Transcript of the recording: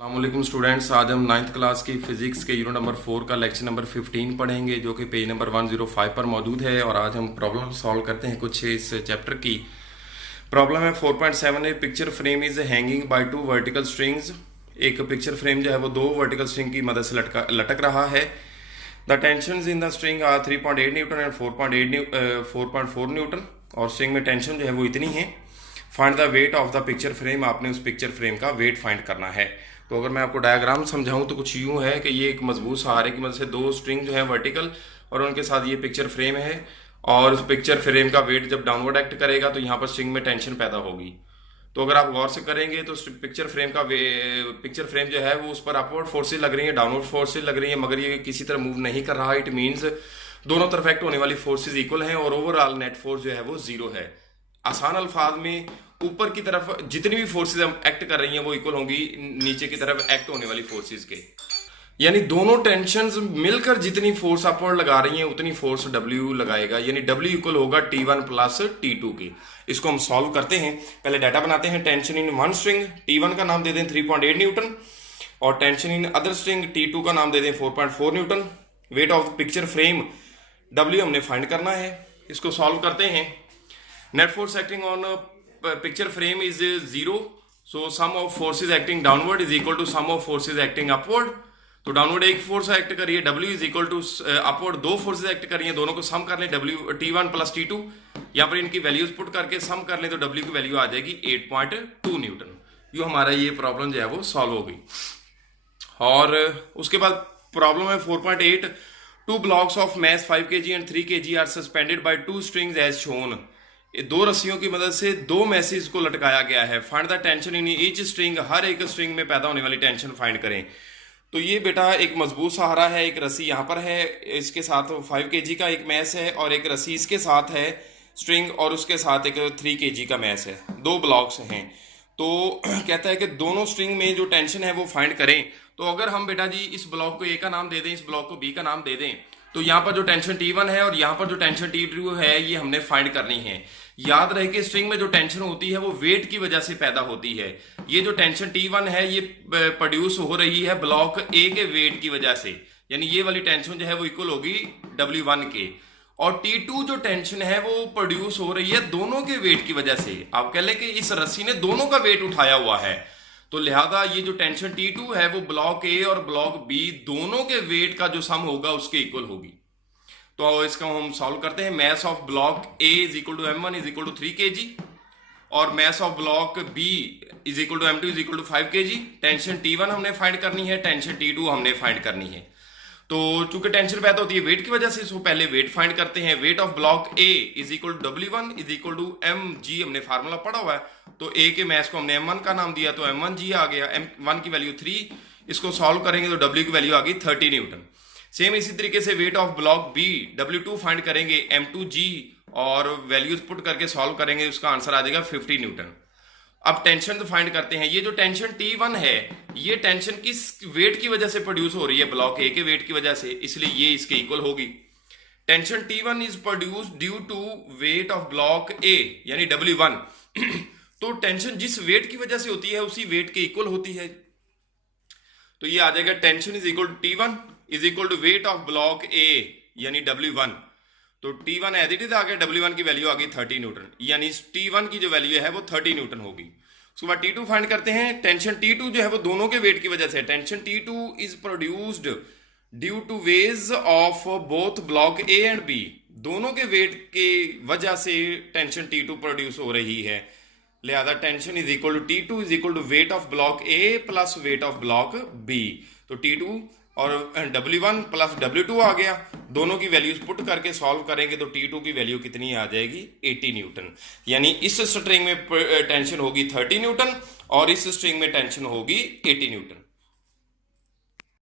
अस्सलामुअलैकुम स्टूडेंट्स, आज हम नाइन्थ क्लास की फिजिक्स के यूनिट नंबर 4 का लेक्चर नंबर 15 पढ़ेंगे जो कि पेज नंबर 105 पर मौजूद है। और आज हम प्रॉब्लम सॉल्व करते हैं कुछ इस चैप्टर की। प्रॉब्लम है 4.7 है, picture frame is hanging by two vertical strings. एक पिक्चर फ्रेम जो है वो दो वर्टिकल स्ट्रिंग की मदद से लटक रहा है। The tension in the string are 3.8 newton and 4.4 newton, और स्ट्रिंग में टेंशन जो है वो इतनी है। Find the weight of the picture frame, आपने उस पिक्चर फ्रेम का वेट फाइंड करना है। तो अगर मैं आपको डायग्राम समझाऊं तो कुछ यूं है कि ये एक मजबूत सहारे की मदद से दो स्ट्रिंग जो है वर्टिकल, और उनके साथ ये पिक्चर फ्रेम है, और उस पिक्चर फ्रेम का वेट जब डाउनवर्ड एक्ट करेगा तो यहाँ पर स्ट्रिंग में टेंशन पैदा होगी। तो अगर आप गौर से करेंगे तो पिक्चर फ्रेम जो है वो उस पर अपवर्ड फोर्सेज लग रही है, डाउनवर्ड फोर्सेज लग रही है, मगर ये किसी तरह मूव नहीं कर रहा। इट मीन्स दोनों तरफ एक्ट होने वाली फोर्सेज इक्वल हैं और ओवरऑल नेट फोर्स जो है वो जीरो है। आसान अल्फाज में ऊपर की तरफ जितनी भी फोर्सेज एक्ट कर रही हैं वो इक्वल होंगी नीचे की तरफ एक्ट होने वाली फोर्सेज के। यानी दोनों टेंशंस मिलकर जितनी फोर्स अपवर्ड लगा रही हैं उतनी फोर्स W लगाएगा, यानी W इक्वल होगा T1 प्लस T2 के। इसको हम सॉल्व करते हैं। पहले डाटा बनाते हैं। Tension in one string T1 का नाम दे दें 3.8 न्यूटन, और tension in other string T2 का नाम दे दें 4.4 Newton. Weight of picture frame W हमने फाइंड करना है। इसको सॉल्व करते हैं। Net force acting on picture frame is 0, so sum of forces acting downward is equal to sum of forces acting upward। तो डाउनवर्ड एक फोर्स एक्ट करिए, W is equal to upward दो forces act करिए, दोनों को सम कर लें T1 plus T2। यहाँ पर इनकी वैल्यूज पुट करके सम कर लें तो W की वैल्यू आ जाएगी 8.2 न्यूटन। यो हमारा ये प्रॉब्लम जो है वो सॉल्व हो गई। और उसके बाद प्रॉब्लम है 4.8, two blocks of mass 5 kg and 3 kg are suspended by two strings as shown. दो रस्सियों की मदद से दो मैसेज को लटकाया गया है। Find the tension in each string, हर एक स्ट्रिंग में पैदा होने वाली टेंशन फाइंड करें। तो ये बेटा एक मजबूत सहारा है, एक रस्सी यहाँ पर है, इसके साथ 5 kg का एक मैस है, और एक रस्सी इसके साथ है स्ट्रिंग, और उसके साथ एक 3 kg का मैस है। दो ब्लॉक्स हैं। तो कहता है कि दोनों स्ट्रिंग में जो टेंशन है वो फाइंड करें। तो अगर हम बेटा जी इस ब्लॉक को A का नाम दे दें, इस ब्लॉक को B का नाम दे दें, तो यहाँ पर जो टेंशन T1 है और यहाँ पर जो टेंशन T2 है ये हमने फाइंड करनी है। याद रहे कि स्ट्रिंग में जो टेंशन होती है वो वेट की वजह से पैदा होती है। ये जो टेंशन T1 है ये प्रोड्यूस हो रही है ब्लॉक A के वेट की वजह से, यानी ये वाली टेंशन जो है वो इक्वल होगी W1 के। और T2 जो टेंशन है वो प्रोड्यूस हो रही है दोनों के वेट की वजह से। आप कह लें कि इस रस्सी ने दोनों का वेट उठाया हुआ है, तो लिहाजा ये जो टेंशन T2 है वो ब्लॉक A और ब्लॉक B दोनों के वेट का जो सम होगा उसके इक्वल होगी। तो इसका हम सॉल्व करते हैं। Mass of block A is equal to M1 is equal to 3 kg, और mass of block B is equal to M2 is equal to 5 kg। Tension T1 हमने फाइंड करनी है, टेंशन T2 हमने फाइंड करनी है। तो चूंकि टेंशन पैदा होती है वेट की वजह से, इसको पहले वेट फाइंड करते हैं। Weight of block A is equal to W1 is equal to mg, हमने फार्मूला पढ़ा हुआ है। तो A के मैस को हमने M1 का नाम दिया तो M1g आ गया, M1 की वैल्यू 3। इसको सॉल्व करेंगे तो W की वैल्यू आ गई 30 न्यूटन। सेम इसी तरीके से wait of block B W2 find करेंगे M2g, और वैल्यूज पुट करके सॉल्व करेंगे, उसका आंसर आ जाएगा 50 न्यूटन। अब टेंशन फाइंड करते हैं। ये जो टेंशन T1 है ये टेंशन किस वेट की वजह से प्रोड्यूस हो रही है? ब्लॉक A के वेट की वजह से, इसलिए ये इसके इक्वल होगी। Tension T1 is produce due to weight of block A यानी W1। तो टेंशन जिस वेट की वजह से होती है उसी वेट के इक्वल होती है। तो ये आ जाएगा tension is equal to T1 is equal to weight of block A यानी W1। तो T1 एज इट इज आ गया, W1 की वैल्यू आ गई 30 न्यूटन, यानी T1 की जो वैल्यू है वो 30 न्यूटन होगी। उसके बाद T2 फाइंड करते हैं। टेंशन T2 जो है वो दोनों के वेट की वजह से, tension T2 is produced due to weights of both block A and B। दोनों के वेट के वजह से टेंशन T2 प्रोड्यूस हो रही है, लिहाजा tension is equal to T2 is equal to weight of block A plus weight of block B। तो T2 और W1 प्लस W2 आ गया, दोनों की वैल्यूज पुट करके सॉल्व करेंगे तो T2 की वैल्यू कितनी आ जाएगी? 80 न्यूटन। यानी इस स्ट्रिंग में टेंशन होगी 30 न्यूटन और इस स्ट्रिंग में टेंशन होगी 80 न्यूटन।